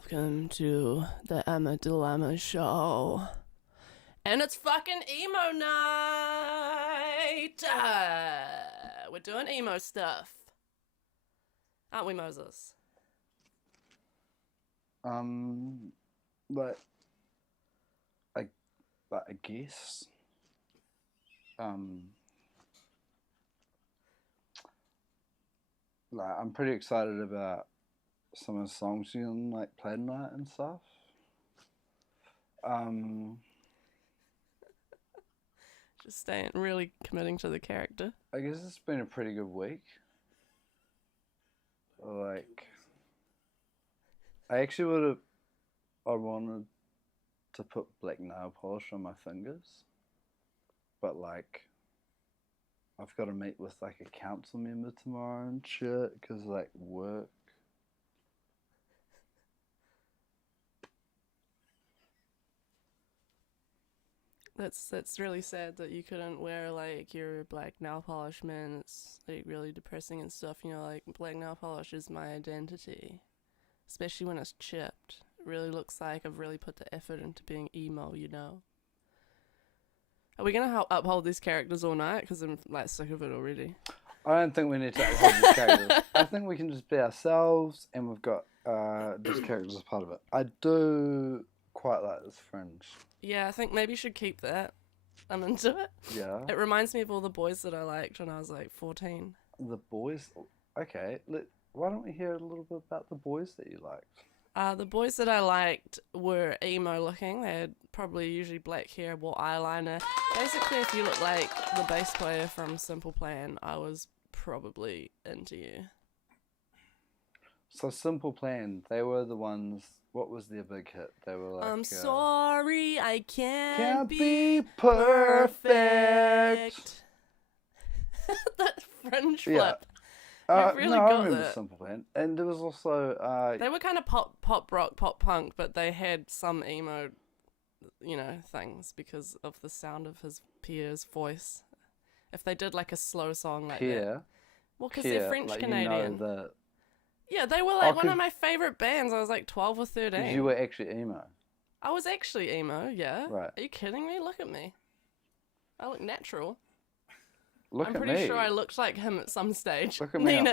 Welcome to the Emma Dilemma Show. And it's fucking emo night! We're doing emo stuff. Aren't we, Moses? But I guess, I'm pretty excited about some of the songs you can play tonight and stuff. Just staying, really committing to the character. I guess it's been a pretty good week. I actually I wanted to put black nail polish on my fingers, but I've got to meet with a council member tomorrow and shit because work. That's really sad that you couldn't wear your black nail polish, man. It's really depressing and stuff. You know, black nail polish is my identity, especially when it's chipped. It really looks like I've really put the effort into being emo, you know. Are we gonna uphold these characters all night? Because I'm sick of it already. I don't think we need to uphold these characters. I think we can just be ourselves, and we've got these characters as part of it. I do quite like this fringe. Yeah, I think maybe you should keep that. I'm into it. Yeah. It reminds me of all the boys that I liked when I was 14. The boys? Okay. Why don't we hear a little bit about the boys that you liked? The boys that I liked were emo looking. They had probably usually black hair, wore eyeliner. Basically, if you look like the bass player from Simple Plan, I was probably into you. So Simple Plan, they were the ones. What was their big hit? They were I'm sorry, I can't be perfect. That fringe flip. Yeah. You really I got remember that. Simple Plan, and there was also they were kind of pop rock, pop punk, but they had some emo, things because of the sound of his Pierre's voice. If they did a slow song like that, well, because they're French Canadian. Yeah, they were one of my favorite bands. I was 12 or 13. You were actually emo. I was actually emo, yeah. Right. Are you kidding me? Look at me. I look natural. I'm pretty sure I looked like him at some stage. Look at me.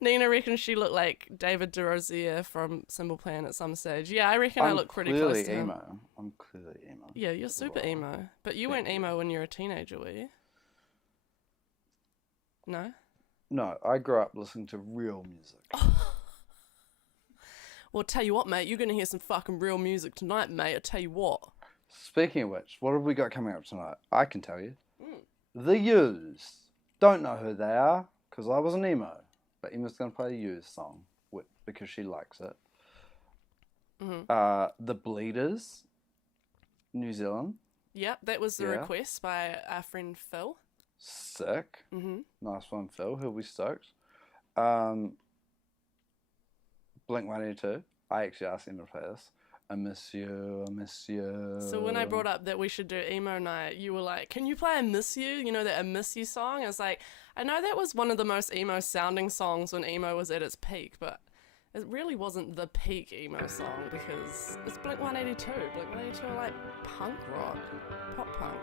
Nina reckons she looked like David DeRosier from Simple Plan at some stage. Yeah, I reckon I look pretty close to him. I'm clearly emo. Yeah, you're super emo. But you weren't emo when you were a teenager, were you? No? No, I grew up listening to real music. Well, tell you what, mate, you're going to hear some fucking real music tonight, mate. I tell you what. Speaking of which, what have we got coming up tonight? I can tell you. The Used. Don't know who they are, because I wasn't emo. But Emma's going to play a Used song, because she likes it. Mm-hmm. The Bleeders, New Zealand. Yep, that was the request by our friend Phil. Sick. Mm-hmm. Nice one, Phil. He'll be stoked. Blink-182. I actually asked him to play this. I miss you, I miss you. So when I brought up that we should do emo night, you were like, can you play I Miss You? You know that I Miss You song? I was like, I know that was one of the most emo sounding songs when emo was at its peak, but it really wasn't the peak emo song because it's Blink-182. Blink-182 are punk rock, pop punk.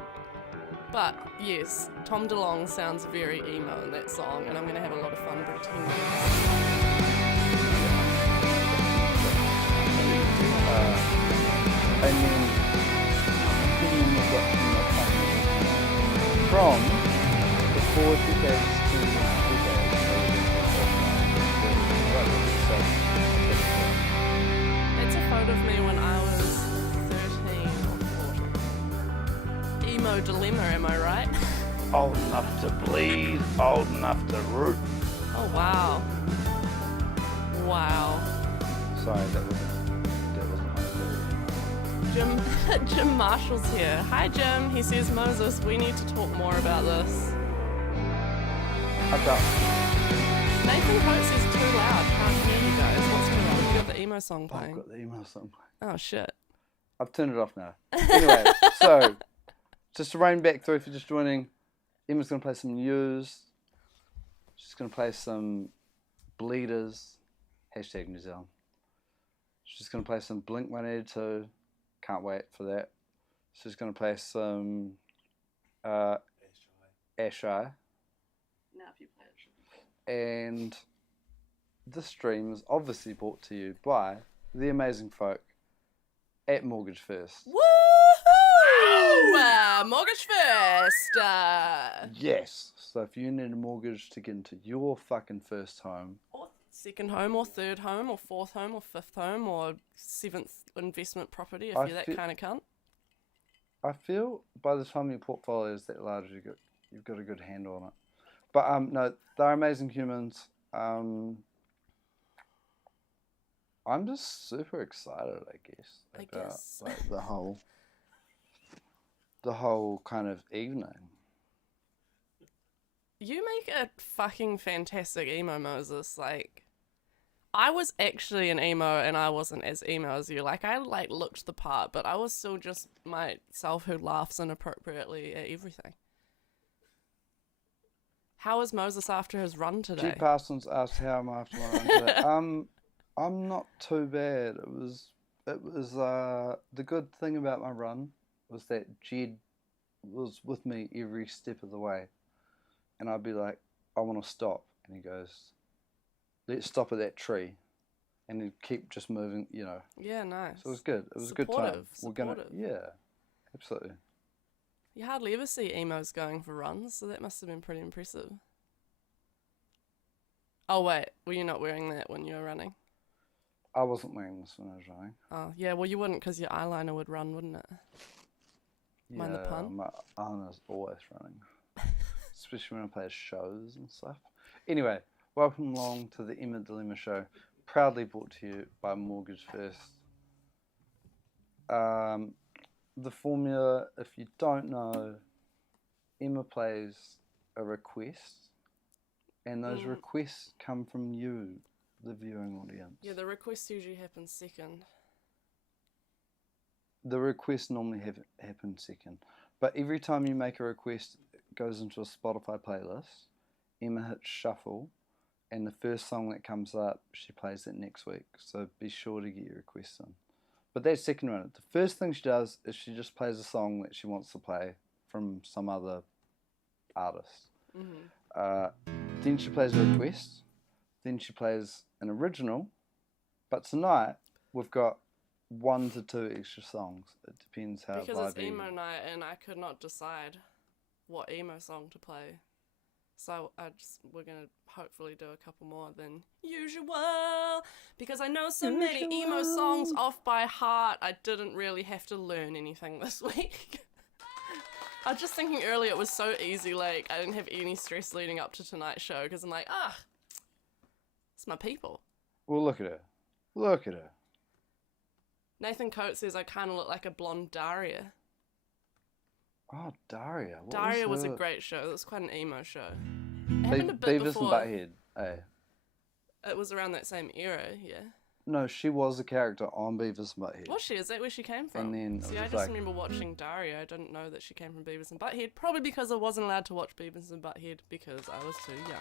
But yes, Tom DeLonge sounds very emo in that song, and I'm going to have a lot of fun pretending. And then from the 4 decades to the That's a photo of me when I was 13 or 14. Emo dilemma, am I right? Old enough to bleed, old enough to root. Oh, wow. Wow. Sorry, that wasn't my Jim Marshall's here. Hi, Jim. He says, Moses, we need to talk more about this. Nathan Coates is too loud. Can't hear you guys. What's going on? You got the emo song playing. I've got the emo song playing. Oh, shit. I've turned it off now. Anyway, so, just to rein back through if you're just joining, Emma's going to play some Used. She's going to play some Bleeders. #New Zealand. She's going to play some Blink-182. Can't wait for that. She's going to play some Ashei. Now if you play it. And this stream is obviously brought to you by the amazing folk at Mortgage First. Woohoo! Mortgage First! Yes. So if you need a mortgage to get into your fucking first home, Or second home, or third home, or fourth home, or fifth home, or seventh investment property, if you're that kind of cunt. I feel by the time your portfolio is that large, you've got a good handle on it. But no, they're amazing humans. I'm just super excited, I guess, about like the whole kind of evening. You make a fucking fantastic emo, Moses. Like, I was actually an emo and I wasn't as emo as you. Like, I looked the part, but I was still just myself who laughs inappropriately at everything. How was Moses after his run today? G. Parsons asked how I'm after my run today. I'm not too bad. It was the good thing about my run was that Jed was with me every step of the way. And I'd be like, I want to stop. And he goes, let's stop at that tree. And he'd keep just moving, you know. Yeah, nice. So it was good. It was a good time. Supportive. Yeah, absolutely. You hardly ever see emos going for runs, so that must have been pretty impressive. Oh, wait. Were you not wearing that when you were running? I wasn't wearing this when I was running. Oh, yeah, well, you wouldn't because your eyeliner would run, wouldn't it? Mind the pun? My eyeliner's always running. Especially when I play shows and stuff. Anyway, welcome along to the Emma Dilemma Show, proudly brought to you by Mortgage First. The formula, if you don't know, Emma plays a request, and those requests come from you, the viewing audience. Yeah, the request usually happens second. The request normally happens second, but every time you make a request, it goes into a Spotify playlist. Emma hits shuffle, and the first song that comes up, she plays it next week. So be sure to get your requests in. But that's second round. The first thing she does is she just plays a song that she wants to play from some other artist. Mm-hmm. Then she plays a request. Then she plays an original. But tonight, we've got 1 to 2 extra songs. It depends how because it's emo night and I could not decide what emo song to play. So we're going to hopefully do a couple more than usual. Because I know so many emo songs off by heart, I didn't really have to learn anything this week. I was just thinking earlier it was so easy, like I didn't have any stress leading up to tonight's show because I'm like, it's my people. Well, look at her. Look at her. Nathan Coates says I kind of look like a blonde Daria. Oh, Daria. Daria was a great show. It was quite an emo show. It happened a bit Beavis before. and Butthead. It was around that same era, yeah. No, she was a character on Beavis and Butthead. Was she? Is that where she came from? And then See, I just remember watching Daria. I didn't know that she came from Beavis and Butthead. Probably because I wasn't allowed to watch Beavis and Butthead because I was too young.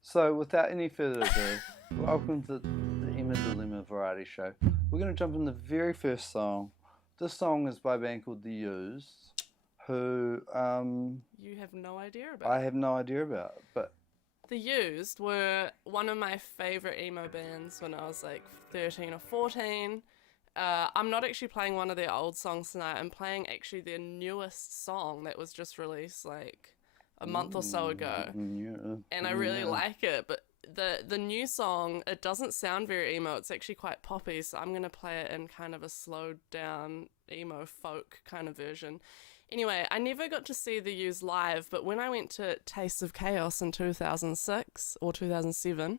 So, without any further ado, welcome to the Emma Dilemma Variety Show. We're going to jump in the very first song. This song is by a band called The Used, who you have no idea about. I have no idea about, but The Used were one of my favourite emo bands when I was like 13 or 14. I'm not actually playing one of their old songs tonight. I'm playing actually their newest song that was just released like a month or so ago. And I really like it, but the new song, it doesn't sound very emo. It's actually quite poppy, so I'm going to play it in kind of a slowed down emo folk kind of version. Anyway, I never got to see The Used live, but when I went to Taste of Chaos in 2006 or 2007,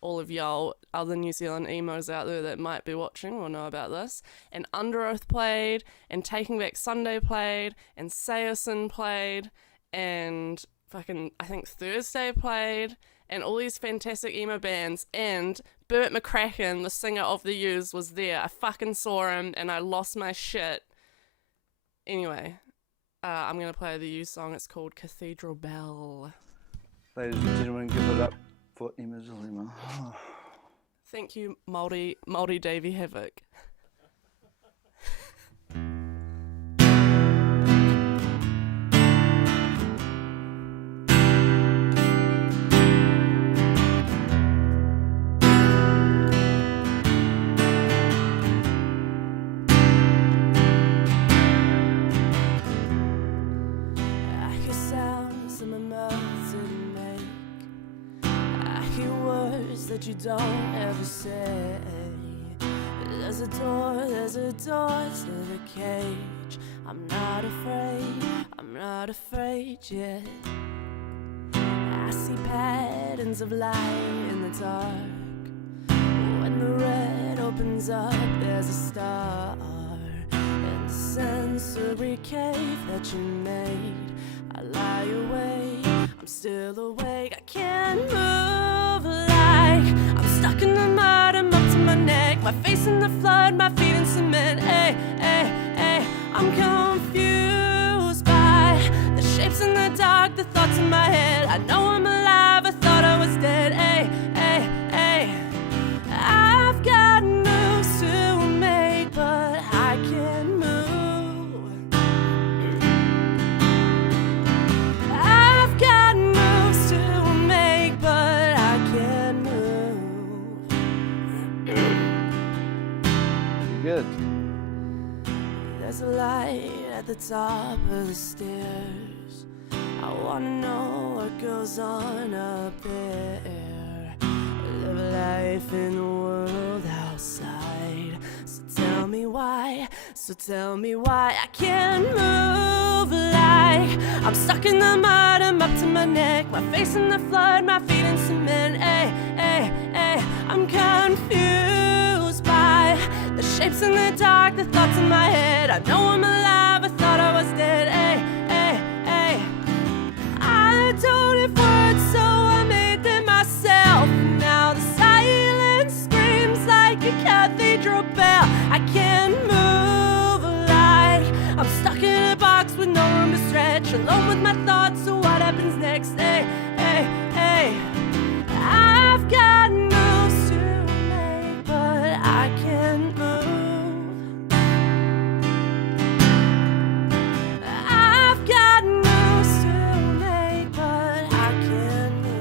all of y'all other New Zealand emos out there that might be watching will know about this, and Under Oath played, and Taking Back Sunday played, and Seosin played, and fucking, I think Thursday played, and all these fantastic emo bands, and Burt McCracken, the singer of The Used, was there. I fucking saw him, and I lost my shit. Anyway, I'm going to play the Used song. It's called Cathedral Bell. Ladies and gentlemen, give it up for Emma Dilemma. Thank you, Maori Davey Havoc. That you don't ever say. There's a door to the cage. I'm not afraid yet. I see patterns of light in the dark. When the red opens up, there's a star. In the sensory cave that you made, I lie awake, I'm still awake. I can't move like I'm stuck in the mud. I'm up to my neck, my face in the flood, my feet in cement. Hey, hey, hey, I'm confused by the shapes in the dark, the thoughts in my head. I know I'm alive, I thought I was dead. Hey, hey, hey, I've got moves to make, but I can't move. I've got moves to make, but I can't move. You're good. There's a light at the top of the stairs. I wanna know what goes on up there. Live life in the world outside. So tell me why I can't move like I'm stuck in the mud. I'm up to my neck, my face in the flood, my feet in cement. Ay, ay, ay, I'm confused by the shapes in the dark, the thoughts in my head. I know I'm alive, I thought I was dead. Ay, ay, ay, I don't have words, so I made them myself. Now the silence screams like a cathedral bell. I can't move like I'm stuck in a box with no room to stretch, alone with my thoughts. So what happens next? Hey, hey, hey, I've got moves to make, but I can't move. I've got moves to make, but I can't move.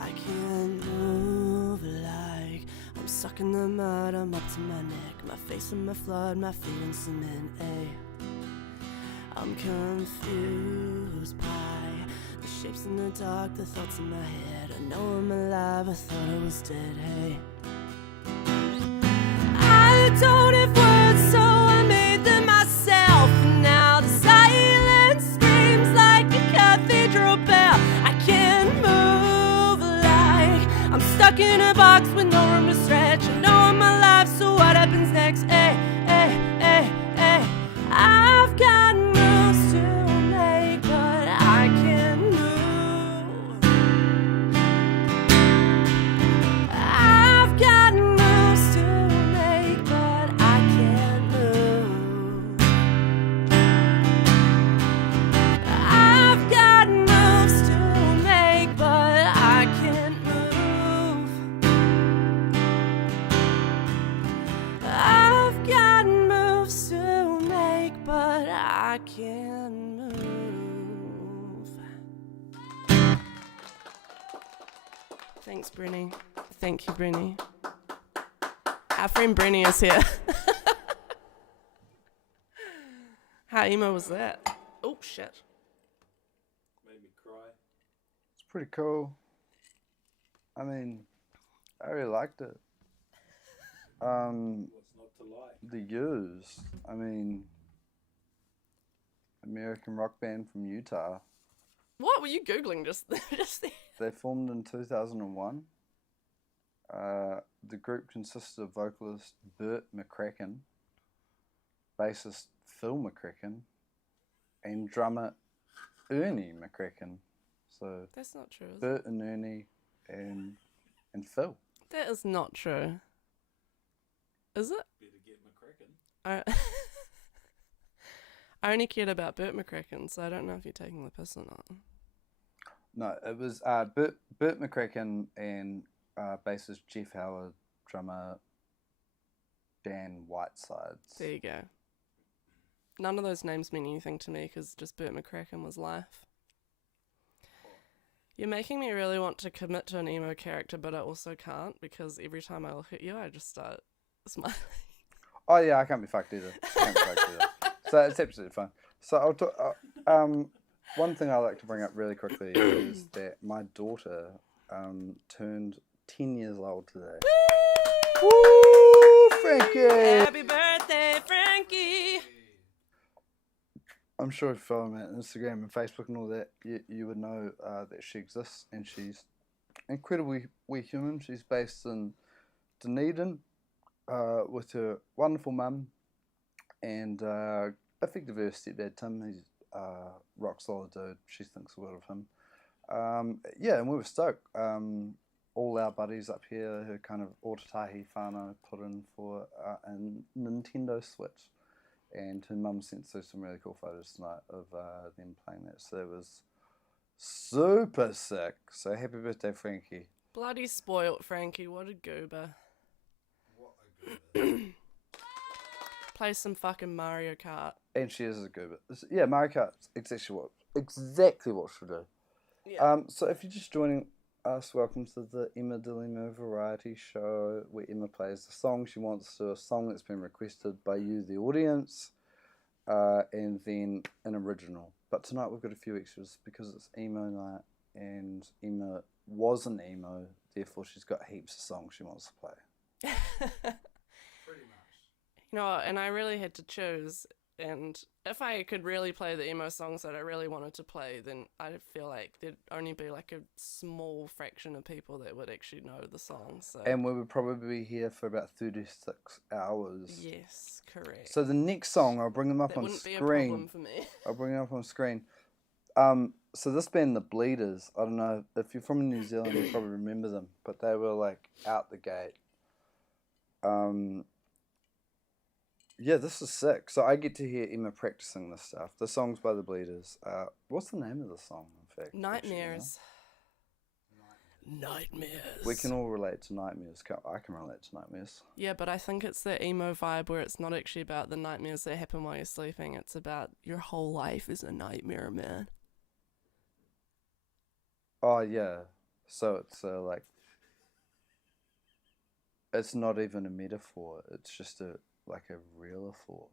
I can't move like I'm stuck in the mud. I'm up to my neck, my face in my flood, my feet in cement. Ay, I'm confused by the shapes in the dark, the thoughts in my head. I know I'm alive, I thought I was dead. Hey, I don't have words, so I made them myself. And now the silence screams like a cathedral bell. I can't move like I'm stuck in a box with no room to stretch. I know I'm alive, so what happens next? Hey, hey, hey, hey, I've got moves to make, but I can't move. I've got moves to make, but I can't move. I've got moves to make, but I can't move. I've got moves to make, but I can't move. Thanks, Brenny. Thank you, Brenny. Our friend Brenny is here. How emo was that? Oh, shit. Made me cry. It's pretty cool. I mean, I really liked it. What's not to like? The U's. I mean, American rock band from Utah. What were you Googling just there? They formed in 2001. The group consisted of vocalist Burt McCracken, bassist Phil McCracken, and drummer Ernie McCracken. So That's not true, is it? Bert and Ernie and Phil. That is not true. Is it? Better get McCracken. I, I only cared about Bert McCracken, so I don't know if you're taking the piss or not. No, it was Bert McCracken and bassist Jeff Howard, drummer Dan Whitesides. There you go. None of those names mean anything to me because just Bert McCracken was life. You're making me really want to commit to an emo character, but I also can't because every time I look at you, I just start smiling. Oh yeah, I can't be fucked either. So it's absolutely fine. So I'll talk. One thing I like to bring up really quickly is that my daughter turned 10 years old today. Woo, Frankie! Happy birthday, Frankie! I'm sure if you follow me on Instagram and Facebook and all that, you would know that she exists, and she's incredibly wee human. She's based in Dunedin with her wonderful mum and effectively her stepdad Tim. He's rock solid dude. She thinks a lot of him. Yeah, and we were stoked. All our buddies up here, her kind of Otatahi whānau put in for a Nintendo Switch. And her mum sent through some really cool photos tonight of them playing that. So it was super sick. So happy birthday, Frankie. Bloody spoilt Frankie, what a goober. What a good. Play some fucking Mario Kart. And she is a goober. Yeah, Mario Kart's exactly what she'll do. Yeah. So if you're just joining us, welcome to the Emma Dilimo Variety Show, where Emma plays the song she wants to, a song that's been requested by you, the audience, and then an original. But tonight we've got a few extras because it's emo night, and Emma was an emo, therefore she's got heaps of songs she wants to play. Pretty much. You know, and I really had to choose, and if I could really play the emo songs that I really wanted to play, then I feel like there'd only be like a small fraction of people that would actually know the songs. So. And we would probably be here for about 36 hours. Yes, correct. So the next song, I'll bring them up that on wouldn't screen. be a problem for me. I'll bring it up on screen. So this band, The Bleeders, I don't know, if you're from New Zealand, you probably remember them, but they were like out the gate. Yeah, this is sick. So I get to hear Emma practicing this stuff. The song's by The Bleeders. What's the name of the song, in fact? Nightmares. Nightmares. We can all relate to nightmares. I can relate to nightmares. Yeah, but I think it's the emo vibe where it's not actually about the nightmares that happen while you're sleeping. It's about your whole life is a nightmare, man. Oh, yeah. So it's like... It's not even a metaphor. It's just like a real-a-for.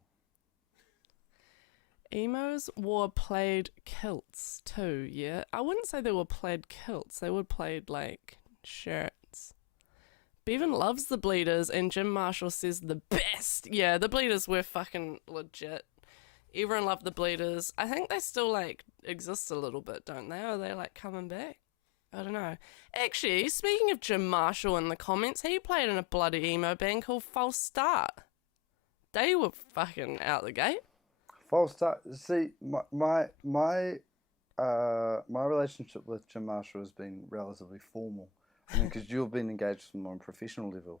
Emos wore plaid kilts too, yeah? I wouldn't say they were plaid kilts. They were plaid, like, shirts. Bevan loves the Bleeders, and Jim Marshall says the best. Yeah, the Bleeders were fucking legit. Everyone loved the Bleeders. I think they still, like, exist a little bit, don't they? Are they, like, coming back? I don't know. Actually, speaking of Jim Marshall in the comments, he played in a bloody emo band called False Start. They were fucking out the gate. False start. See, my relationship with Jim Marshall has been relatively formal. I mean, because you've been engaged with him on a professional level.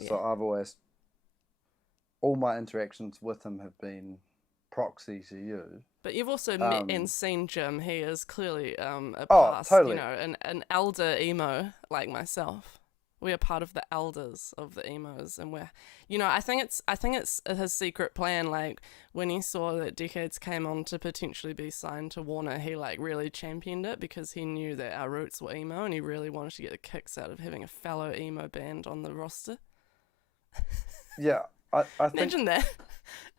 So I've always, all my interactions with him have been proxy to you. But you've also met and seen Jim. He is clearly a Oh, past, totally. you know, an elder emo like myself. We are part of the elders of the emos, and we're, you know, I think it's his secret plan. Like when he saw that Decades came on to potentially be signed to Warner, he like really championed it because he knew that our roots were emo, and he really wanted to get the kicks out of having a fellow emo band on the roster. Yeah, I think... Imagine that.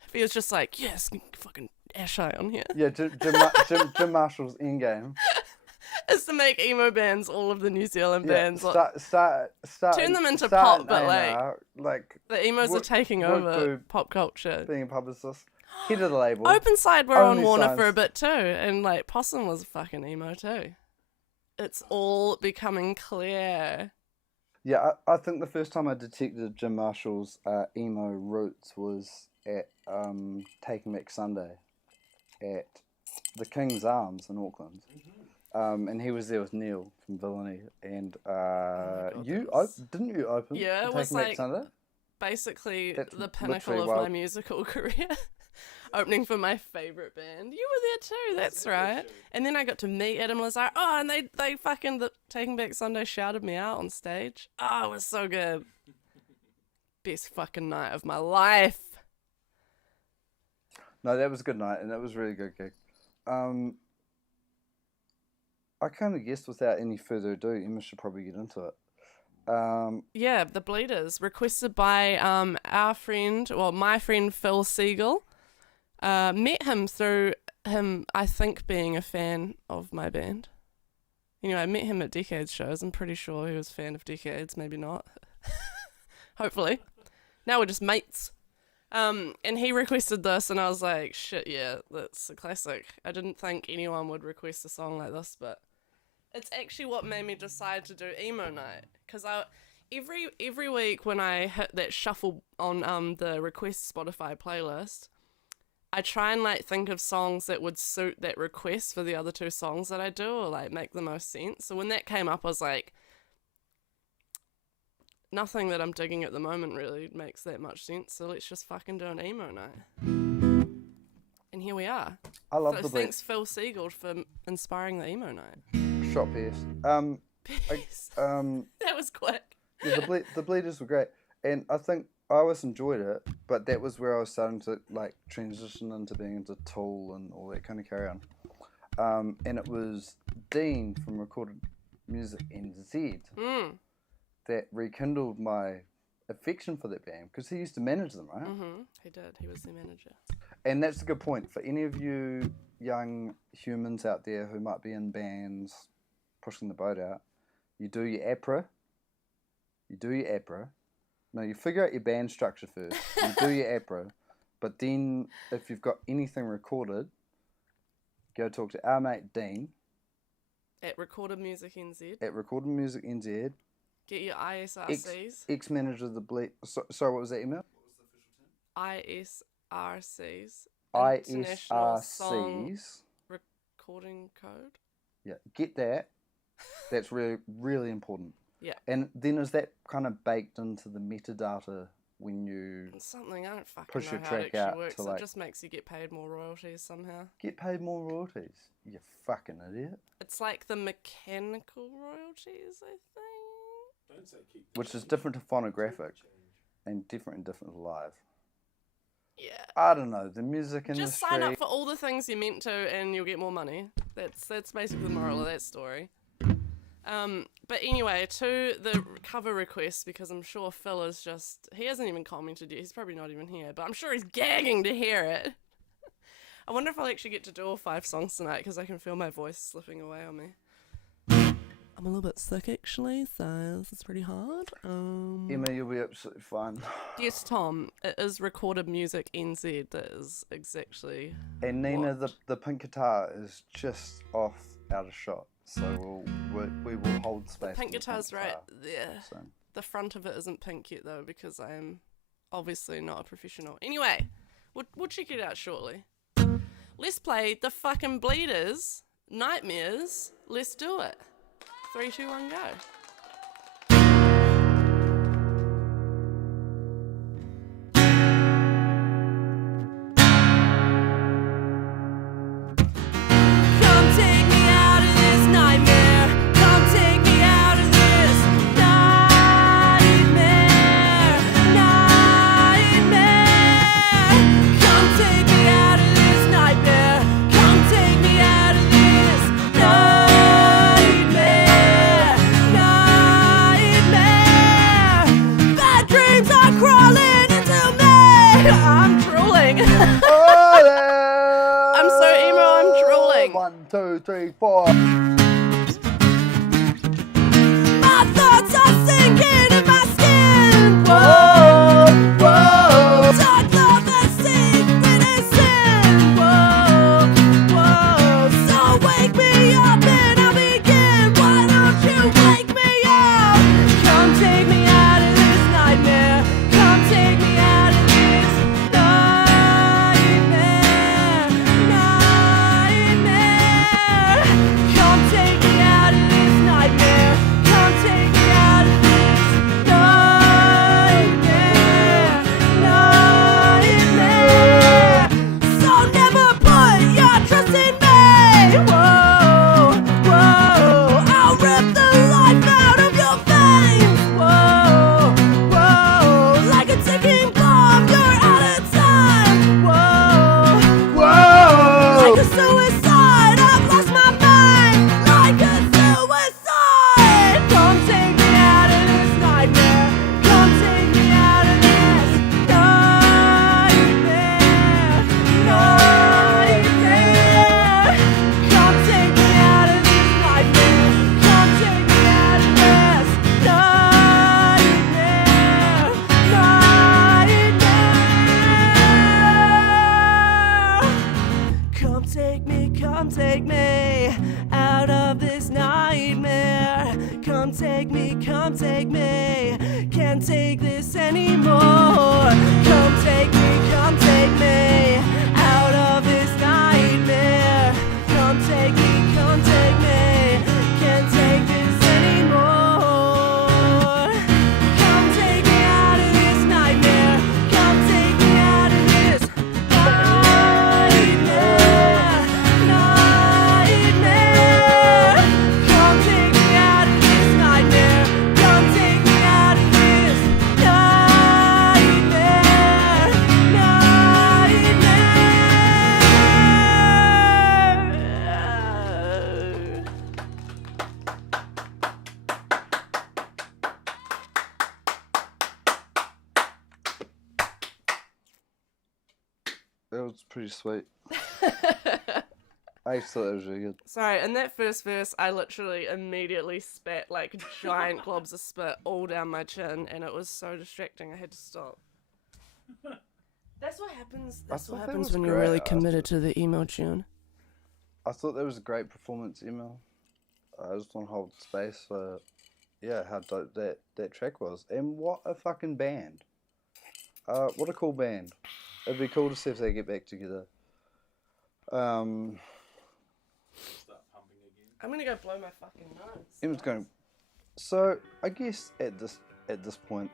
If he was just like, yes, fucking Ashei on here. Yeah, Jim Marshall's endgame. Is to make emo bands all of the New Zealand bands. Start turn them into pop, but like the emos are taking over pop culture. Being a publicist, head of the label. Open Side were on Only Warner Signs. for a bit too, and like Possum was fucking emo too. It's all becoming clear. Yeah, I think the first time I detected Jim Marshall's emo roots was at Taking Back Sunday at the King's Arms in Auckland. And he was there with Neil from Villainy, and didn't you open? Yeah, it was Taking Back like Sunday? basically That's the pinnacle literally of why- my musical career. Opening for my favourite band. You were there too, that's right. And then I got to meet Adam Lazar. Oh, and they fucking, Taking Back Sunday shouted me out on stage. Oh, it was so good. Best fucking night of my life. No, that was a good night, and that was a really good gig. I kind of guessed without any further ado, Emma should probably get into it. Yeah, The Bleeders, requested by my friend Phil Siegel. Met him through him, I think, being a fan of my band. Anyway, I met him at Decades shows. I'm pretty sure he was a fan of Decades, maybe not. Hopefully. Now we're just mates. And he requested this, and I was like, shit, yeah, that's a classic. I didn't think anyone would request a song like this, but it's actually what made me decide to do Emo Night. Because every week when I hit that shuffle on the request Spotify playlist, I try and like think of songs that would suit that request for the other two songs that I do, or like make the most sense. So when that came up, I was like, nothing that I'm digging at the moment really makes that much sense, so let's just fucking do an Emo Night. And here we are. I love So the thanks Phil Siegel for inspiring the Emo Night. shot piece. Peace. Yeah, That was quick. the Bleeders were great, and I think I always enjoyed it, but that was where I was starting to like transition into being into Tool and all that kind of carry on. And it was Dean from Recorded Music NZ that rekindled my affection for that band, because he used to manage them, right? He did. He was the manager. And that's a good point for any of you young humans out there who might be in bands pushing the boat out. You do your APRA. No, you figure out your band structure first. You do your APRA. But then, if you've got anything recorded, go talk to our mate Dean At Recorded Music NZ. at Recorded Music NZ. Get your ISRCs. Ex-manager of the Bleed. Sorry, what was that email? ISRCs. International Song ISRCs. Recording Code. Yeah, get that. That's really, really important. Yeah. And then is that kind of baked into the metadata when you It's something I don't fucking push know your how track it out actually works. to, It like- just makes you get paid more royalties somehow. get paid more royalties? You fucking idiot. It's like the mechanical royalties, I think. Don't say keep. Which is different to phonographic and different to live. Yeah. I don't know, the music industry. Just sign up for all the things you're meant to and you'll get more money. That's basically the moral of that story. But anyway, to the cover request, because I'm sure Phil is just... He hasn't even commented yet. He's probably not even here. But I'm sure he's gagging to hear it. I wonder if I'll actually get to do all 5 songs tonight, because I can feel my voice slipping away on me. I'm a little bit sick, actually, so this is pretty hard. Emma, you'll be absolutely fine. Yes, Tom, it is Recorded Music NZ. That is exactly... And Nina, What? the pink guitar is just off out of shot. So we will hold space. Pink for the guitar's right guitar, there. So. The front of it isn't pink yet, though, because I am obviously not a professional. Anyway, we'll check it out shortly. Let's play the fucking Bleeders, Nightmares. Let's do it. 3, 2, 1, go. Come take me out of this nightmare. Come take me out of this nightmare. Come take me out of this nightmare. Come take me out of this nightmare. Bad dreams are crawling into me. I'm drooling. I'm so emo, I'm drooling. 1, 2, 3, 4. My thoughts are sinking in my skin. Whoa, whoa. Talk love and secret is sin. Whoa, whoa. So wake me up and I'll begin. Why don't you wake me up? Come take me out of this nightmare. Come take me out of this nightmare. take this anymore. Come take me out of this nightmare. Come take me, can't take this anymore. Come take me out of this nightmare. Come take me out of this nightmare. Come take me out of this nightmare. Come take me out of this nightmare. That was pretty sweet. I thought it was really good. Sorry, in that first verse, I literally immediately spat like giant globs of spit all down my chin, and it was so distracting. I had to stop. That's what happens. That's what thought that happens was when you're great. really committed to the emo tune. I thought that was a great performance, email. I just want to hold space for, yeah, how dope that track was. And what a fucking band. What a cool band. It'd be cool to see if they get back together. Start pumping again. I'm gonna go blow my fucking nose. Emma's going. So I guess at this point,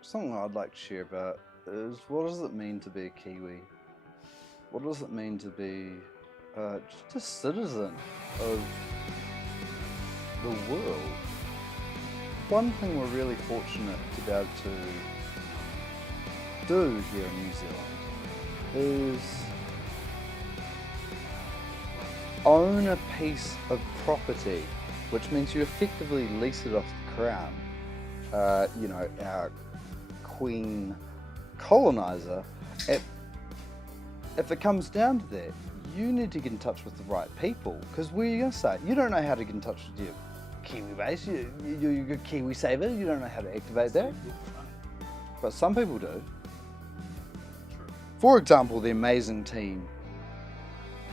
something I'd like to share about is what does it mean to be a Kiwi? What does it mean to be just a citizen of the world? One thing we're really fortunate to be able to do here in New Zealand is own a piece of property, which means you effectively lease it off the crown. You know, our queen colonizer. If it comes down to that, you need to get in touch with the right people. Because where are you going to start? You don't know how to get in touch with your Kiwi base. You're a Kiwi saver. You don't know how to activate that. But some people do. For example, the amazing team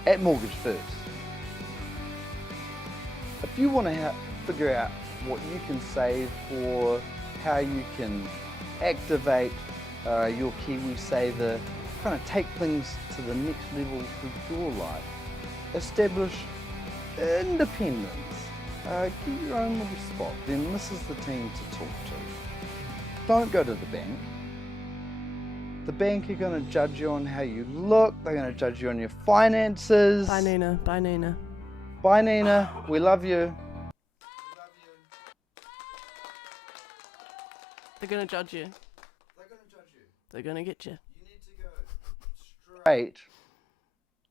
at Mortgage First. If you want to figure out what you can save or how you can activate your Kiwi saver, kind of take things to the next level for your life, establish independence, get your own little spot, then this is the team to talk to. Don't go to the bank. The bank are going to judge you on how you look, they're going to judge you on your finances. Bye, Nina. Bye, Nina. Bye, Nina. We love you. They're gonna judge you. They're gonna judge you. They're gonna get you. You need to go Straight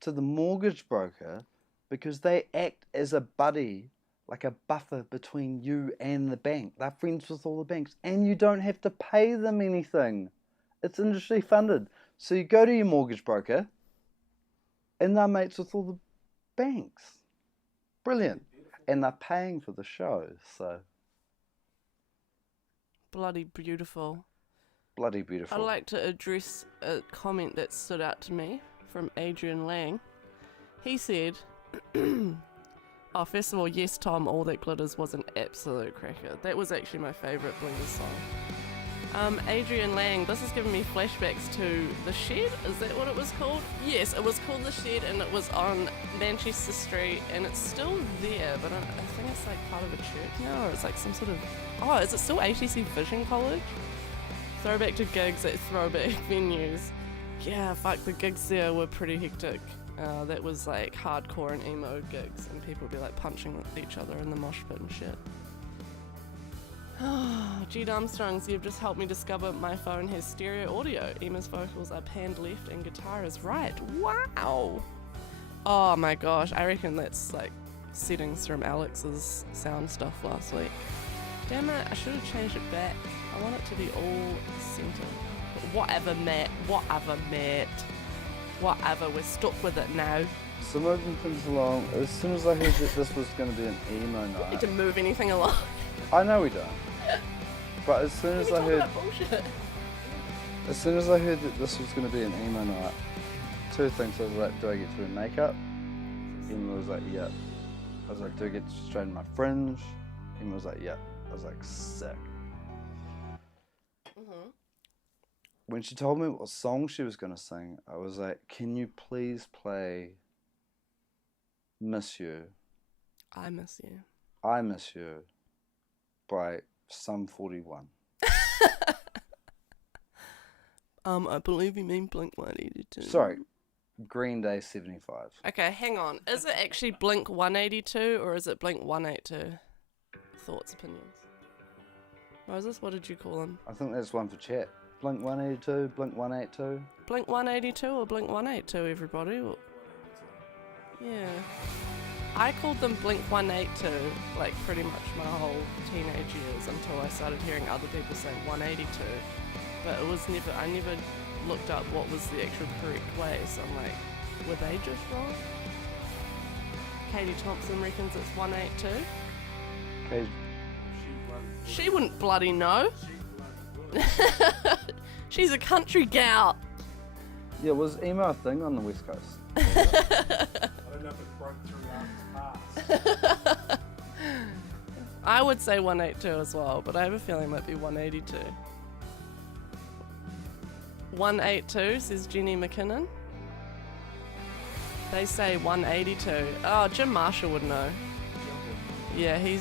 to the mortgage broker because they act as a buddy, like a buffer between you and the bank. They're friends with all the banks and you don't have to pay them anything. It's industry funded. So you go to your mortgage broker and they're mates with all the banks. Brilliant. And they're paying for the show, so Bloody beautiful. bloody beautiful. I'd like to address a comment that stood out to me from Adrian Lang. He said, oh, first of all, yes, Tom, All That Glitters was an absolute cracker. That was actually my favourite Bleeders song. Adrian Lang, this is giving me flashbacks to The Shed, is that what it was called? Yes, it was called The Shed and it was on Manchester Street and it's still there, but I think it's like part of a church now, or it's like some sort of, oh, is it still ATC Vision College? Throwback to gigs at throwback venues. Yeah, fuck, the gigs there were pretty hectic. That was like hardcore and emo gigs and people would be like punching each other in the mosh pit and shit. Gee Armstrongs, you've just helped me discover my phone has stereo audio. Emma's vocals are panned left and guitar is right. Wow! Oh my gosh, I reckon that's like settings from Alex's sound stuff last week. Damn it, I should have changed it back. I want it to be all centered. But whatever, Matt. Whatever, we're stuck with it now. So moving things along, as soon as I heard that this was going to be an emo We don't need night, to move anything along. I know we don't. But as soon as I heard that this was going to be an emo night, two things. I was like, do I get through makeup? Emma was like, yeah. I was like, do I get to straighten my fringe? Emma was like, yeah. I was like, sick. When she told me what song she was going to sing, I was like, can you please play Miss You? I Miss You. I Miss You by Sum 41. I believe you mean Blink-182. Sorry, Green Day 75. Okay, hang on. Is it actually Blink-182 or is it Blink-182? Thoughts, opinions. Moses, what did you call them? I think there's one for chat. Blink 182, Blink 182. Blink-182 or Blink-182, everybody? Yeah. I called them Blink-182, like pretty much my whole teenage years until I started hearing other people saying 182. But I never looked up what was the actual correct way, so I'm like, were they just wrong? Katie Thompson reckons it's 182. Okay. She wouldn't bloody know. She's a country gal. Yeah, was emo a thing on the West Coast? I don't know if it broke through after past. I would say 182 as well, but I have a feeling it might be 182. 182, says Jenny McKinnon. They say 182. Oh, Jim Marshall would know. Yeah, he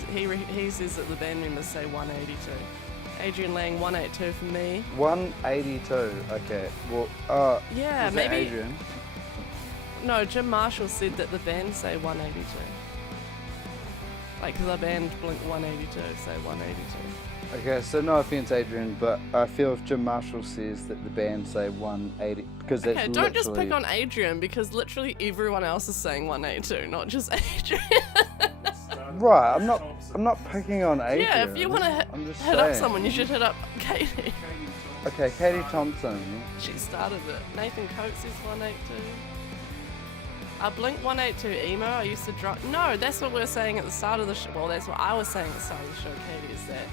says that the band members say 182. Adrian Lang, 182 for me. 182. Okay. Well, Yeah, is that maybe. Adrian? No, Jim Marshall said that the band say 182. Like the band Blink 182 say 182. Okay, so no offense, Adrian, but I feel if Jim Marshall says that the band say 180, because that's Okay, literally... don't just pick on Adrian because literally everyone else is saying 182, not just Adrian. Right, I'm not picking on Adrian. Yeah, if you want to I'm just hit up saying. someone, you should hit up Katie. Okay, Katie Thompson. She started it. Nathan Coates is 182. Blink 182 emo, I used to drop. No, that's what we were saying at the start of the show. Well, that's what I was saying at the start of the show, Katie, is that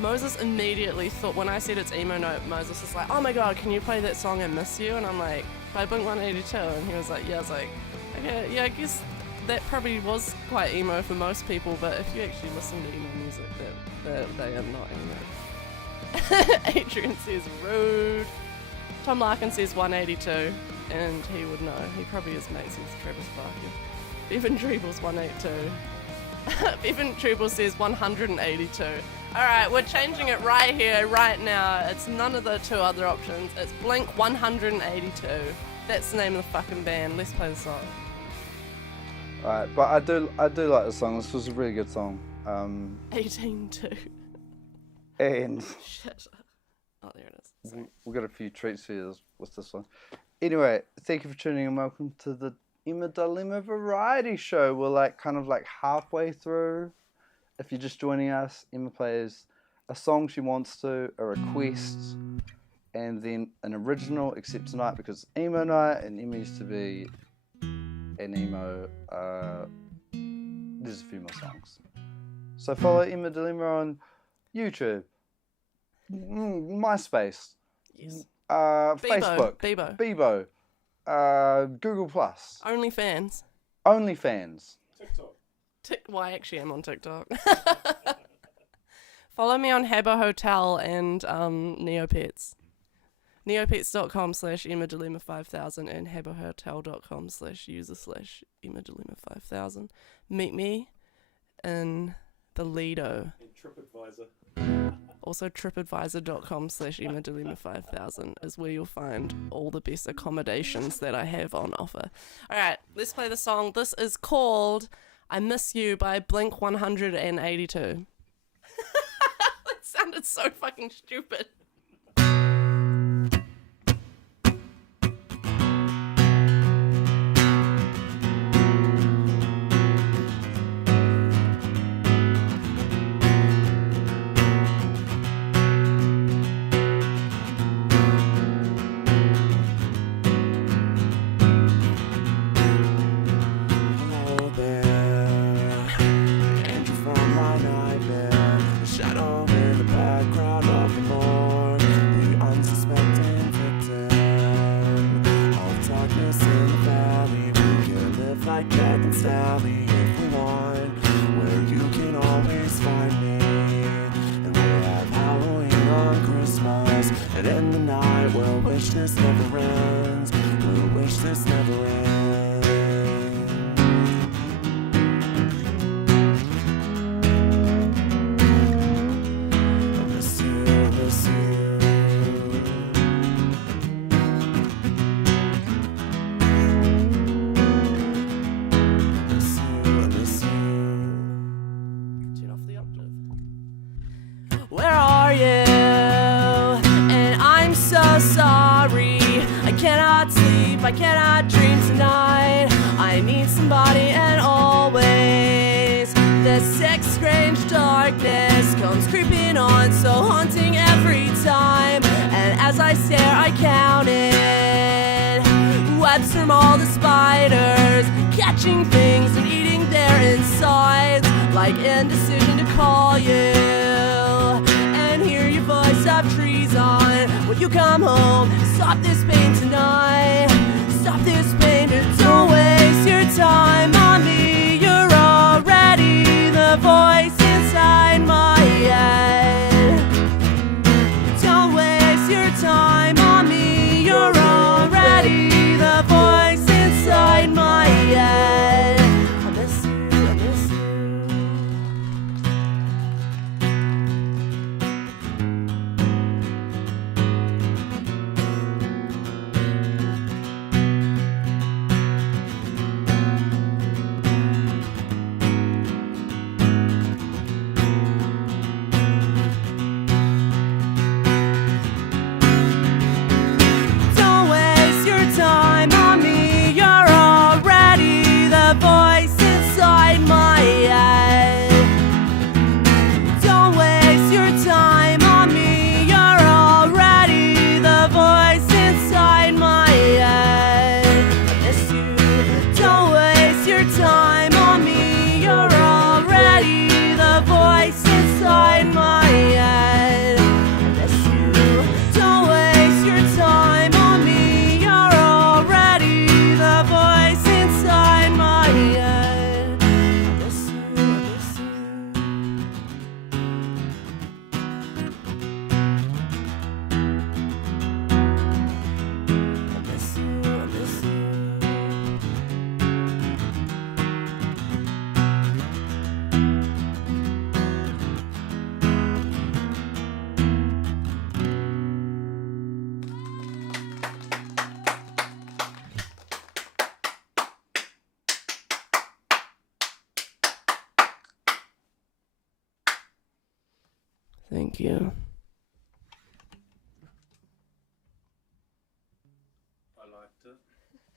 Moses immediately thought, when I said it's emo night, Moses was like, oh my god, can you play that song I Miss You? And I'm like, by Blink 182. And he was like, yeah. I was like, okay, yeah, I guess that probably was quite emo for most people, but if you actually listen to emo music, they are not emo. Adrian says rude. Tom Larkin says 182, and he would know. He probably is mates with Travis Barker. Bevan Treeble's 182. Bevan Treeble says 182. Alright, we're changing it right here, right now. It's none of the two other options. It's Blink 182. That's the name of the fucking band. Let's play the song. Alright, but I do like the song. This was a really good song. 18-2. And Shit. Oh, there it is. Sorry. we've got a few treats for you with this one. Anyway, thank you for tuning in. Welcome to the Emma Dilemma Variety Show. We're like kind of like halfway through. If you're just joining us, Emma plays a song she wants to, a request, and then an original, except tonight because it's emo night and Emma used to be an emo. There's a few more songs. So follow Emma Dilemma on YouTube, MySpace, Yes. Facebook, Bebo. Bebo, Google Plus, OnlyFans. OnlyFans. TikTok. Well, I actually am on TikTok. Follow me on Habbo Hotel and Neopets. Neopets.com/EmmaDilemma5000 and habbohotel.com/user/EmmaDilemma5000. Meet me in the Lido. And TripAdvisor. Also, tripadvisor.com/EmmaDilemma5000 is where you'll find all the best accommodations that I have on offer. Alright, let's play the song. This is called I Miss You by Blink 182. That sounded so fucking stupid. Shadow in the background of the morning. And in the night we'll wish this never ends. We'll wish this never ends. I miss you, I miss you. I miss you, I miss you. Turn off the octave. Where are you? And I'm so sorry. I cannot sleep, I cannot dream tonight. I need somebody, and always this sick, strange darkness comes creeping on, so haunting every time. And as I stare, I count it. Webs from all the spiders, catching things and eating their insides, like indecision to call you and hear your voice of treason when you come home. Stop this pain tonight, stop this pain, and don't waste your time on me. You're already the voice inside my head. Don't waste your time on me. You're already the voice inside my head. I miss you, I miss you. Don't waste your time on me. You're already the voice inside my head. Don't waste your time on me. You're already the voice inside my head. I miss you. Don't waste your time on me. You're already the voice inside my head. I miss you. Don't waste your time on me. You're already the voice inside my head. I miss you, I miss you. I miss you, I miss you. Thank you. I liked it. It was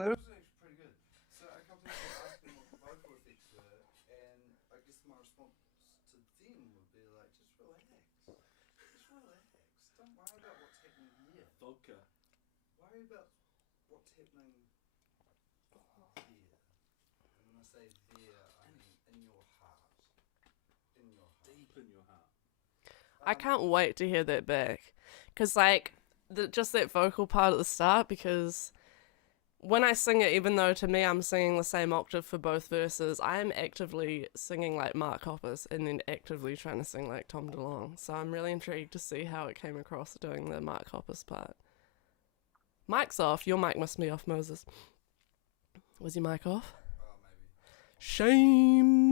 Actually pretty good. So a couple of people asked me what the vocal effects were, and I guess my response to them would be like, just relax. Just relax. Don't worry about what's happening here. Vodka. Worry about what's happening there. And when I say there, I mean in your heart. In your heart. Deep in your heart. I can't wait to hear that back. Because, like, just that vocal part at the start, because when I sing it, even though to me I'm singing the same octave for both verses, I am actively singing like Mark Hoppus and then actively trying to sing like Tom DeLonge. So I'm really intrigued to see how it came across doing the Mark Hoppus part. Mic's off. Your mic must be off, Moses. Was your mic off? Shame.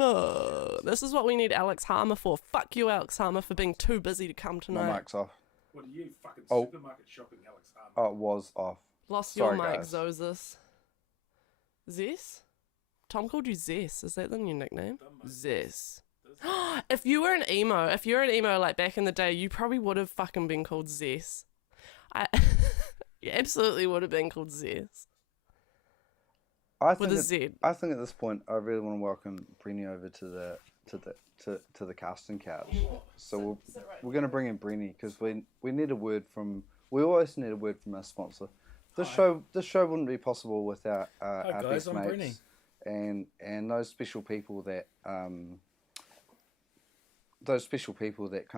This is what we need Alex Harmer for. Fuck you, Alex Harmer, for being too busy to come my tonight. mic's off. What are you, fucking Oh. supermarket shopping, Alex Harmon? Oh, it was off. Lost Sorry, your mic, guys. Zozas. Zess? Tom called you Zess. Is that the new nickname? Zess. If you're an emo like back in the day, you probably would have fucking been called Zess. You absolutely would have been called Zess. I With think a Z. I think at this point, I really want to welcome Brenny over to the casting couch. So we're going to bring in Brenny because we need a word from. We always need a word from our sponsor. This show wouldn't be possible without our guys, best I'm mates and those special people that kind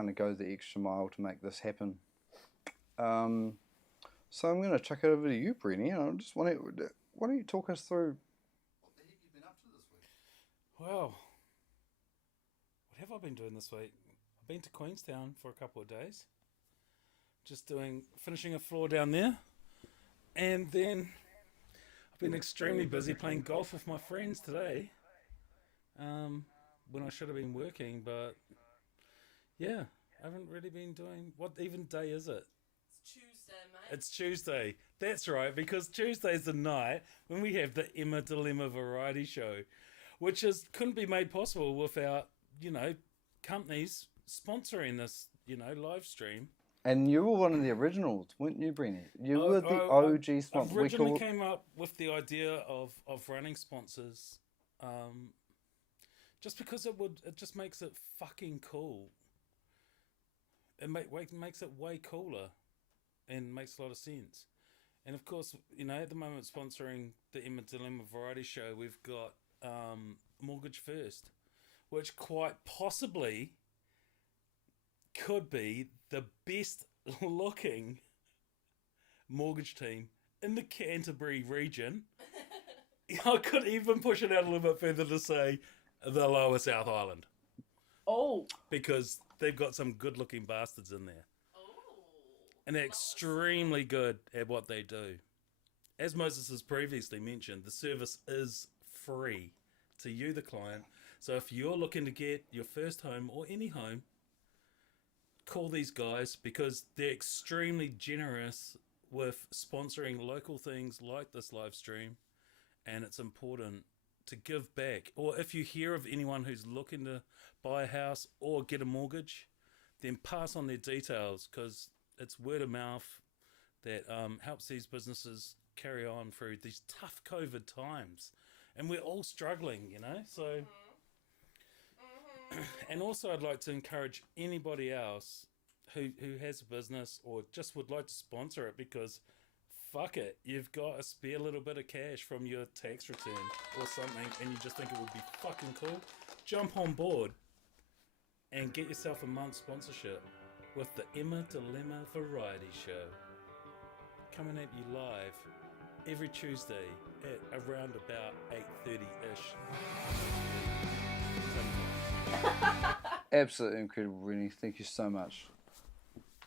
of go the extra mile to make this happen. So I'm going to chuck it over to you, Brenny. I just want to. Why don't you talk us through? What the heck you been up to this week? Well, what have I been doing this week? I've been to Queenstown for a couple of days. just finishing a floor down there. And then I've been extremely busy playing golf with my friends today. When I should have been working, but yeah, I haven't really been doing... What even day is it? It's Tuesday, mate. It's Tuesday. That's right, because Tuesday's the night when we have the Emma Dilemma variety show, which couldn't be made possible without, companies sponsoring this, live stream. And you were one of the originals, weren't you, Brenny? You were the OG sponsor. I originally came up with the idea of running sponsors, just because it just makes it fucking cool. It makes it way cooler, and makes a lot of sense. And of course, at the moment sponsoring the Emma Dilemma variety show, we've got Mortgage First, which quite possibly could be the best looking mortgage team in the Canterbury region. I could even push it out a little bit further to say the lower South Island. Oh. Because they've got some good looking bastards in there. And they're extremely good at what they do. As Moses has previously mentioned, the service is free to you, the client. So if you're looking to get your first home or any home, call these guys, because they're extremely generous with sponsoring local things like this live stream. And it's important to give back. Or if you hear of anyone who's looking to buy a house or get a mortgage, then pass on their details, because it's word of mouth that helps these businesses carry on through these tough COVID times. And we're all struggling, so... And also I'd like to encourage anybody else who has a business or just would like to sponsor it, because fuck it, you've got a spare little bit of cash from your tax return or something, and you just think it would be fucking cool. Jump on board and get yourself a month sponsorship with the Emma Dilemma Variety Show, coming at you live every Tuesday at around about 8:30ish. Absolutely incredible, Brenny. Thank you so much.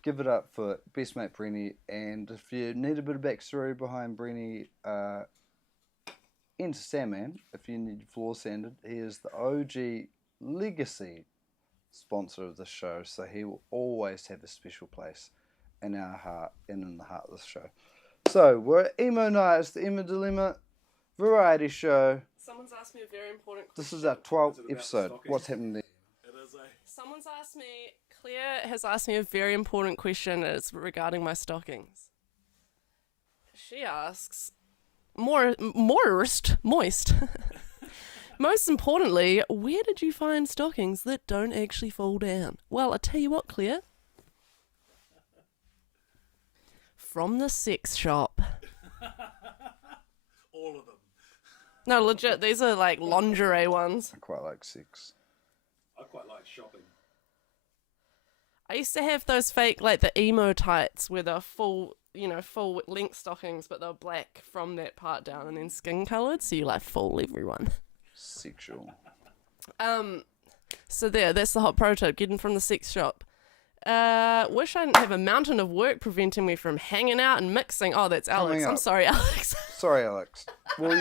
Give it up for best mate Brenny. And if you need a bit of backstory behind Brenny, enter Sandman. If you need your floor sanded, he is the OG legacy sponsor of the show, so he will always have a special place in our heart and in the heart of the show. So we're at Emo Night. It's the Emma Dilemma variety show. Someone's asked me a very important question. This is our 12th episode. What's happening there? Someone's asked me, Claire has asked me a very important question. It's regarding my stockings. She asks, moist. Most importantly, where did you find stockings that don't actually fall down? Well, I tell you what, Claire. From the sex shop. All of them. No, legit, these are like lingerie ones. I quite like sex. I quite like shopping. I used to have those fake, like the emo tights, where they're full length stockings, but they're black from that part down and then skin coloured, so you like fool everyone. Sexual. So that's the hot prototype, getting from the sex shop. Wish I didn't have a mountain of work preventing me from hanging out and mixing. Oh, that's Alex. I'm sorry, Alex. Sorry, Alex. Well,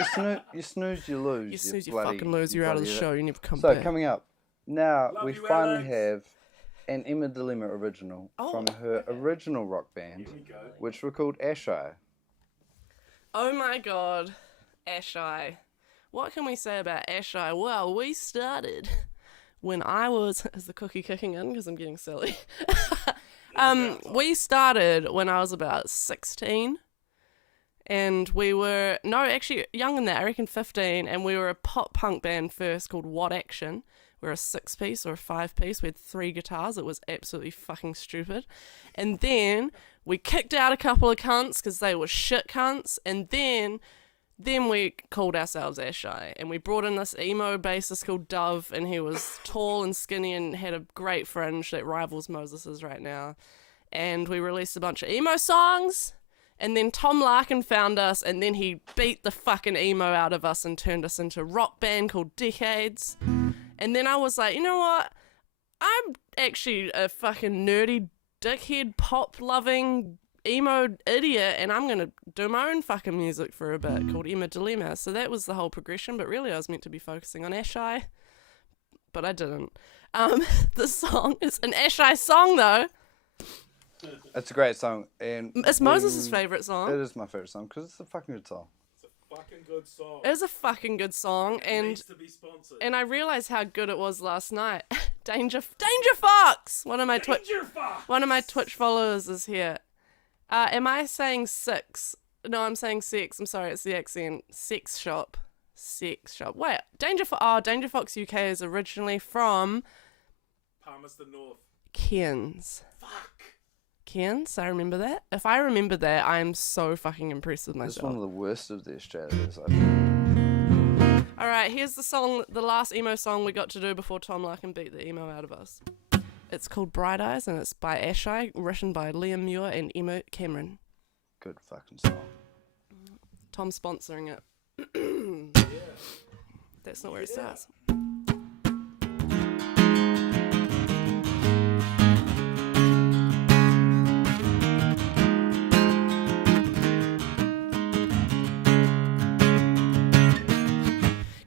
you snooze, you lose. You snooze, you fucking lose. You're out of the show. You never come back. back. So, coming up, now Love we you, finally Alex. have an Emma Dilemma original from her original rock band, which were called Ashei. Oh my god, Ashei. What can we say about Ashei? Well, we started when I was... Is the cookie kicking in? Because I'm getting silly. We started when I was about 16. And we were... No, actually, younger than that. I reckon 15. And we were a pop-punk band first called What Action. We were a 6-piece or a 5-piece. We had 3 guitars. It was absolutely fucking stupid. And then we kicked out a couple of cunts because they were shit cunts. And then we called ourselves Ashei. And we brought in this emo bassist called Dove. And he was tall and skinny and had a great fringe that rivals Moses's right now. And we released a bunch of emo songs. And then Tom Larkin found us, and then he beat the fucking emo out of us and turned us into a rock band called Decades. And then I was like, you know what? I'm actually a fucking nerdy dickhead pop loving emo idiot, and I'm gonna do my own fucking music for a bit called Emma Dilemma. So that was the whole progression, but really I was meant to be focusing on Ashei, but I didn't. The song is an Ashei song though. It's a great song, and It's Moses' favourite It song. is my favorite song because it's a fucking good song. It's a fucking good song. It is a fucking good song, and Needs to be sponsored. I realised how good it was last night. Danger Fox! One of my Twitch followers is here. Am I saying six? No, I'm saying sex. I'm sorry, it's the accent. Sex shop. Wait, Danger Fox UK is originally from Palmerston North. Cairns. Fuck. Cairns, I remember that. If I remember that, I'm so fucking impressed with It's one myself. of the worst of the Australians. Alright, here's the song, the last emo song we got to do before Tom Larkin beat the emo out of us. It's called Bright Eyes, and it's by Ashei, written by Liam Muir and Emma Cameron. Good fucking song. Tom's sponsoring it. That's not where it starts.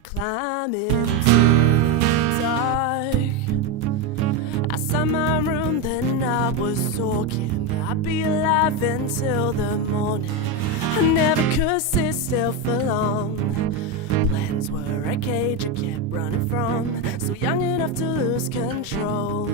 Climbing to the dark outside my room, then I was talking. I'd be alive until the morning. I never could sit still for long. Plans were a cage I kept running from. So young enough to lose control.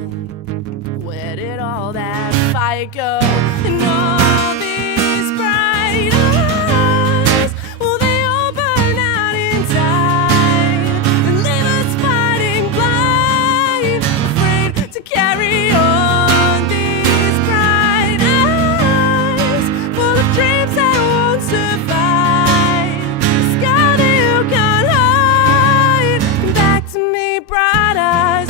Where did all that fire go? And all these bright eyes, will they all burn out in time? And leave us fighting blind, afraid to carry on. These bright eyes, full of dreams that won't survive. The sky that you can't hide. Come back to me, bright eyes.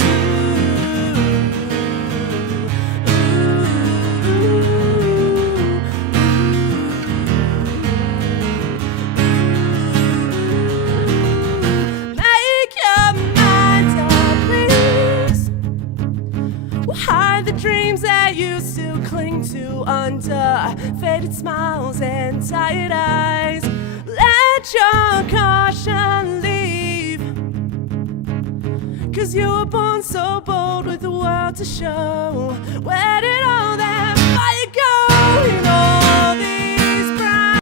Make your mind up, please. We'll hide the dreams that you still cling to under faded smiles and tired eyes. Let your caution leave, 'cause you were born so bold with the world to show. Where did all that fire go? And all these bright,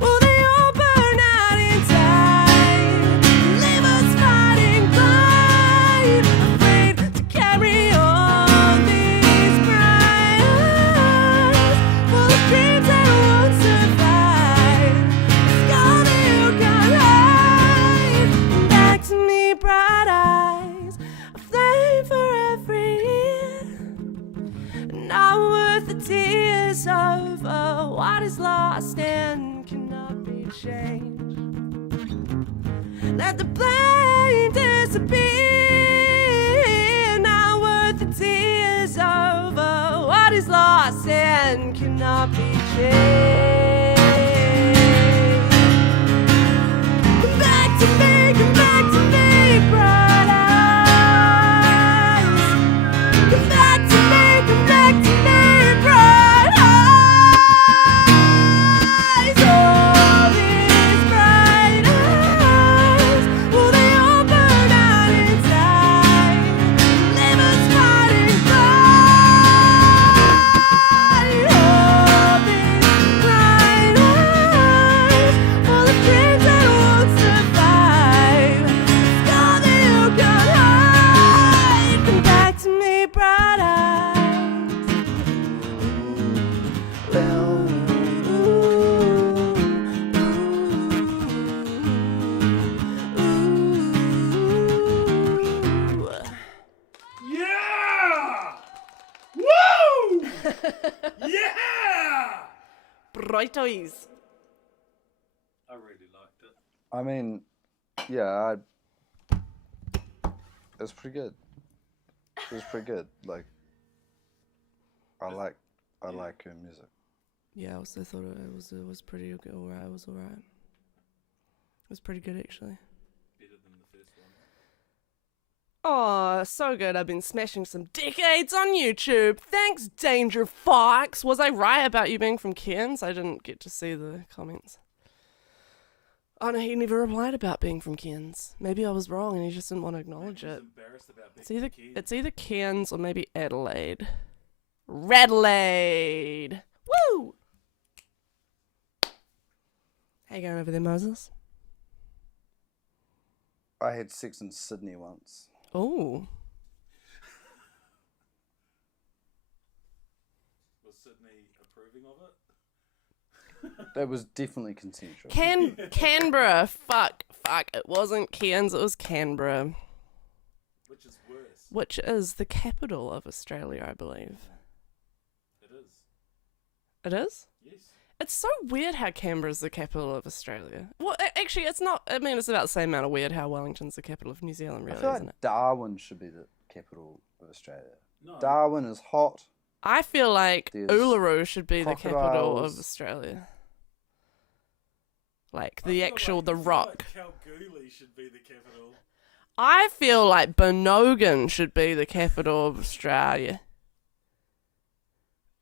will they all burn out in time? Leave us fighting blind, afraid to carry on. These bright eyes, full of dreams that won't survive. Scar that you can't hide. Back to me, bright eyes, a flame for every year. Not worth the tears over what is lost and cannot be changed. Let the blame disappear. Not worth the tears over what is lost and cannot be changed. Come back to me, bright eyes. Come back to me, bright eyes. All these bright eyes, will they all burn out in time? Leave us fighting blind. All these bright eyes, full of dreams that won't survive. Scar that you can't hide. Come back to me, bright eyes. Yeah! Woo! Yeah! Bright Eyes. I really liked it. I mean, yeah, it's pretty good. It's pretty good. Like, I like her music. Yeah, I also thought it was pretty good. Alright, it was alright. It was pretty good actually. Better than the first one. Oh, so good. I've been smashing some decades on YouTube. Thanks, Danger Fox. Was I right about you being from Cairns? I didn't get to see the comments. Oh no, he never replied about being from Cairns. Maybe I was wrong and he just didn't want to acknowledge it. Embarrassed about being It's either Cairns or maybe Adelaide. Radelaide! Woo! How you going over there, Moses? I had sex in Sydney once. Oh. Was Sydney approving of it? That was definitely consensual. Canberra. Fuck. It wasn't Cairns, it was Canberra. Which is worse? Which is the capital of Australia, I believe. It is. It is? Yes. It's so weird how Canberra's the capital of Australia. Well, actually, it's not. I mean, it's about the same amount of weird how Wellington's the capital of New Zealand, really, I feel isn't like it? Darwin should be the capital of Australia. No. Darwin is hot. I feel like There's Uluru should be the capital of crocodiles. Australia. Like, I the feel actual, like- the I feel rock. Like Kalgoorlie should be the capital. I feel like Bonogan should be the capital of Australia.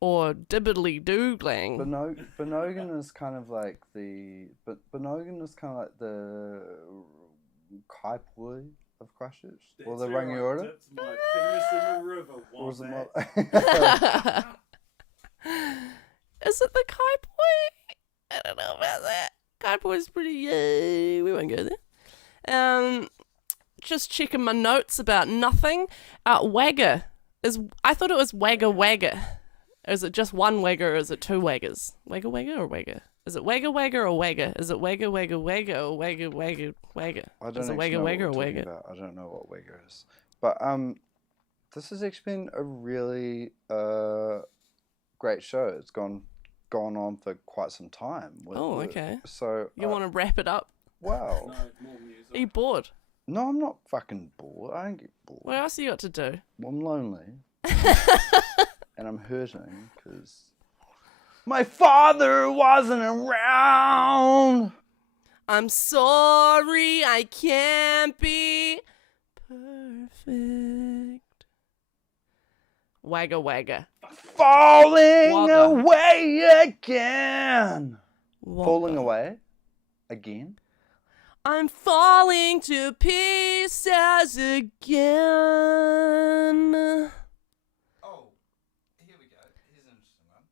Or Dibbly-Dooglang. Bonogan is kind of like the... Bonogan is kind of like the Kaipoi of Christchurch. Or the That's where I Rangiora. dipped my penis in the river. Or is it Wombat. Is it the Kaipoi? I don't know about that. Kaipoi's pretty... we won't go there. Just checking my notes about nothing. Wagga. I thought it was Wagga Wagga. Is it just one Wagga or is it two Waggas? Wagga Wagga or Wagga? Is it Wagga Wagga or Wagga? Is it Wagga Wagga Wagga or Wagga Wagga Wagga? I don't Is it actually Wagga know Wagga or what we're talking Wagga? about. I don't know what Wagga is. But this has actually been a really great show. It's gone on for quite some time. Oh, okay. So You want to wrap it up? wow. No, more music. Are you bored? No, I'm not fucking bored. I don't get bored. What else you got to do? I'm lonely. And I'm hurting because my father wasn't around. I'm sorry, I can't be perfect. Wagga Wagga. Falling Wagga. away again. Wagga. Falling away again. I'm falling to pieces again. Oh, here we go. Here's an interesting one.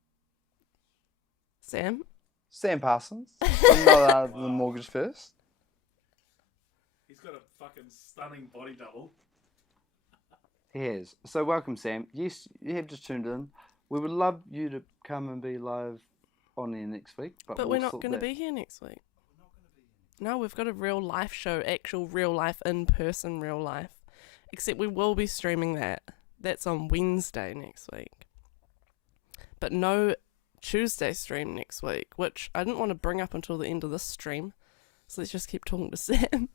Sam? Sam Parsons. From none other than Mortgage First. He's got a fucking stunning body double. He has. So welcome, Sam. Yes, you have just tuned in. We would love you to come and be live on there next week. But we'll we're not sort going to that. be here next week. No, we've got a real life show, actual real life, in-person real life. Except we will be streaming that. That's on Wednesday next week. But no Tuesday stream next week, which I didn't want to bring up until the end of this stream. So let's just keep talking to Sam.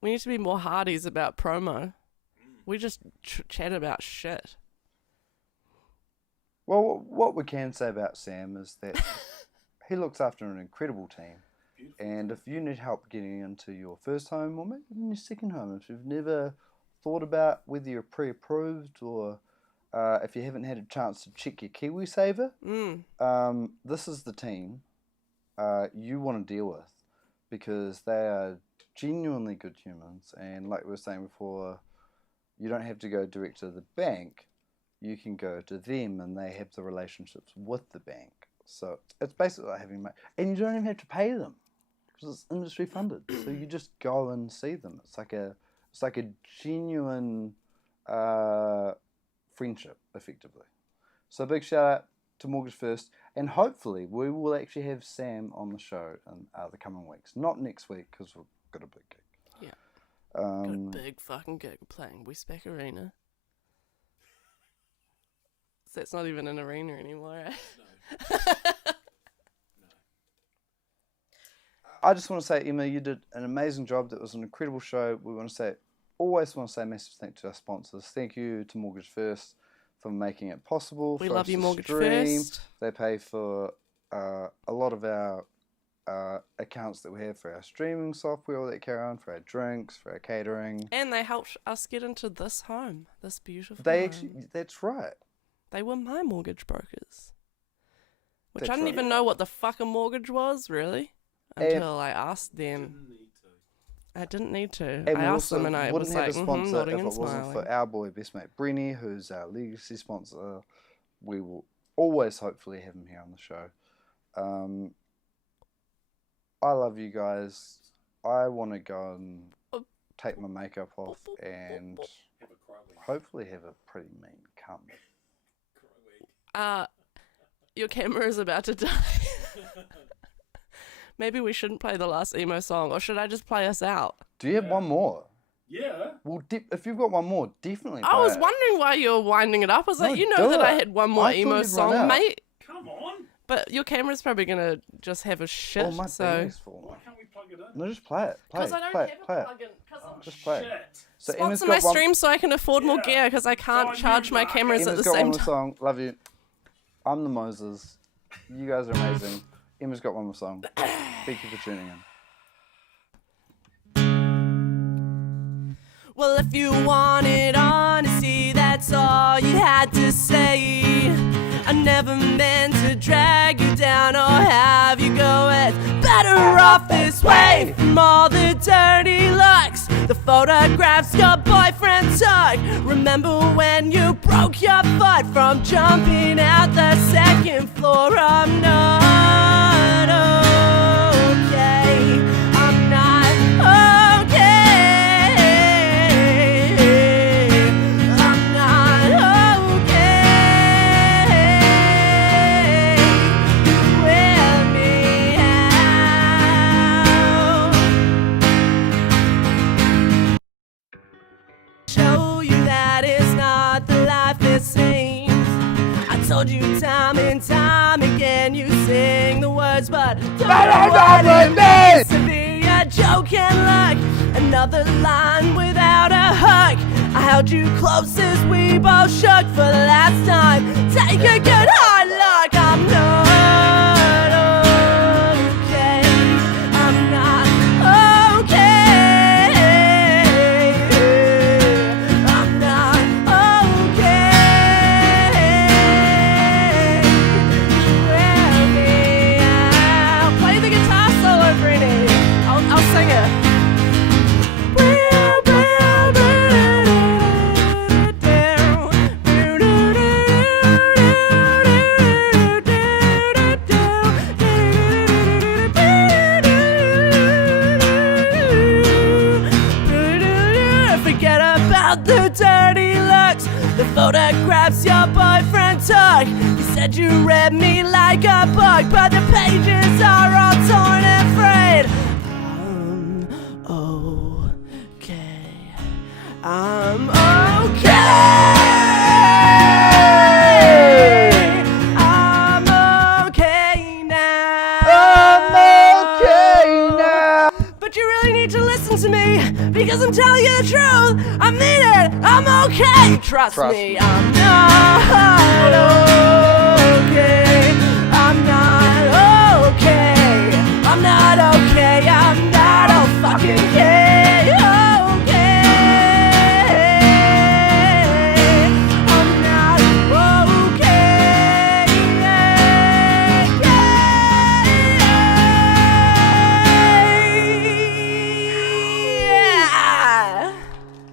We need to be more hardies about promo. We just chat about shit. Well, what we can say about Sam is that he looks after an incredible team. Beautiful. And if you need help getting into your first home or maybe even your second home, if you've never thought about whether you're pre-approved or if you haven't had a chance to check your KiwiSaver, this is the team you want to deal with because they are genuinely good humans. And like we were saying before, you don't have to go direct to the bank. You can go to them and they have the relationships with the bank. So it's basically like having and you don't even have to pay them because it's industry funded. So you just go and see them. It's like a genuine friendship, effectively. So big shout out to Mortgage First, and hopefully we will actually have Sam on the show in the coming weeks. Not next week because we've got a big gig. Yeah. Got a big fucking gig playing Westpac Arena. So that's not even an arena anymore, eh? I just want to say, Emma, you did an amazing job. That was an incredible show. We always want to say a massive thank you to our sponsors. Thank you to Mortgage First for making it possible. We for love us you, to Mortgage stream. First. They pay for a lot of our accounts that we have for our streaming software, all that carry on, for our drinks, for our catering. And they helped us get into this home, this beautiful They home. actually, that's right. They were my mortgage brokers. Which That's I didn't right. even know what the fuck a mortgage was, really, until I asked them. I didn't need to. And I we asked them also and I wouldn't was have like, a sponsor nodding if it and wasn't smiling. for our boy, best mate Brenny, who's our legacy sponsor. We will always hopefully have him here on the show. I love you guys. I want to go and take my makeup off and hopefully have a pretty mean cum. Your camera is about to die. Maybe we shouldn't play the last emo song, or should I just play us out? Do you have one more? Yeah. Well, if you've got one more, definitely I play was it. wondering why you were winding it up. I was like, No, you know do that I it. had one more I thought emo you'd run song, out. mate. Come on. But your camera's probably gonna just have a shit. Oh, my so battery's full. Why can't we plug it in? No, just play it. Play because it. I don't Play have it. a Play it. plug-in. Because Just play it. Shit. So Emma's sponsor my got one. stream so I can afford more Yeah. gear because I can't Oh, you charge my rock. cameras at Emma's the got same one more time. song. Love you. I'm the Moses. You guys are amazing. Emma's got one more song. Thank you for tuning in. Well, if you wanted honesty, that's all you had to say. I never meant to drag you down or have you go. It's better off this way from all the dirty looks, the photographs your boyfriend took. Remember when you broke your foot from jumping out the second floor? I'm not okay. I'm not okay. I'm not okay. Wear me out. Show you that it's not the life it seems. I told you time and time again, you sing the words, but don't know what it means to be a joke and look. Another line without a hug. I held you close as we both shook for the last time. Take a good hard look. I'm not okay. I'm not okay. I'm not okay. Wear me out. Play the guitar solo, Brittany. I'll sing it. Forget about the dirty looks, the photographs your boyfriend took. He said you read me like a book, but the pages are all torn and frayed. I'm okay. I'm okay now. I'm okay now. But you really need to listen to me because I'm telling you the truth. I mean it. I'm okay. Trust Trust me. me. I'm not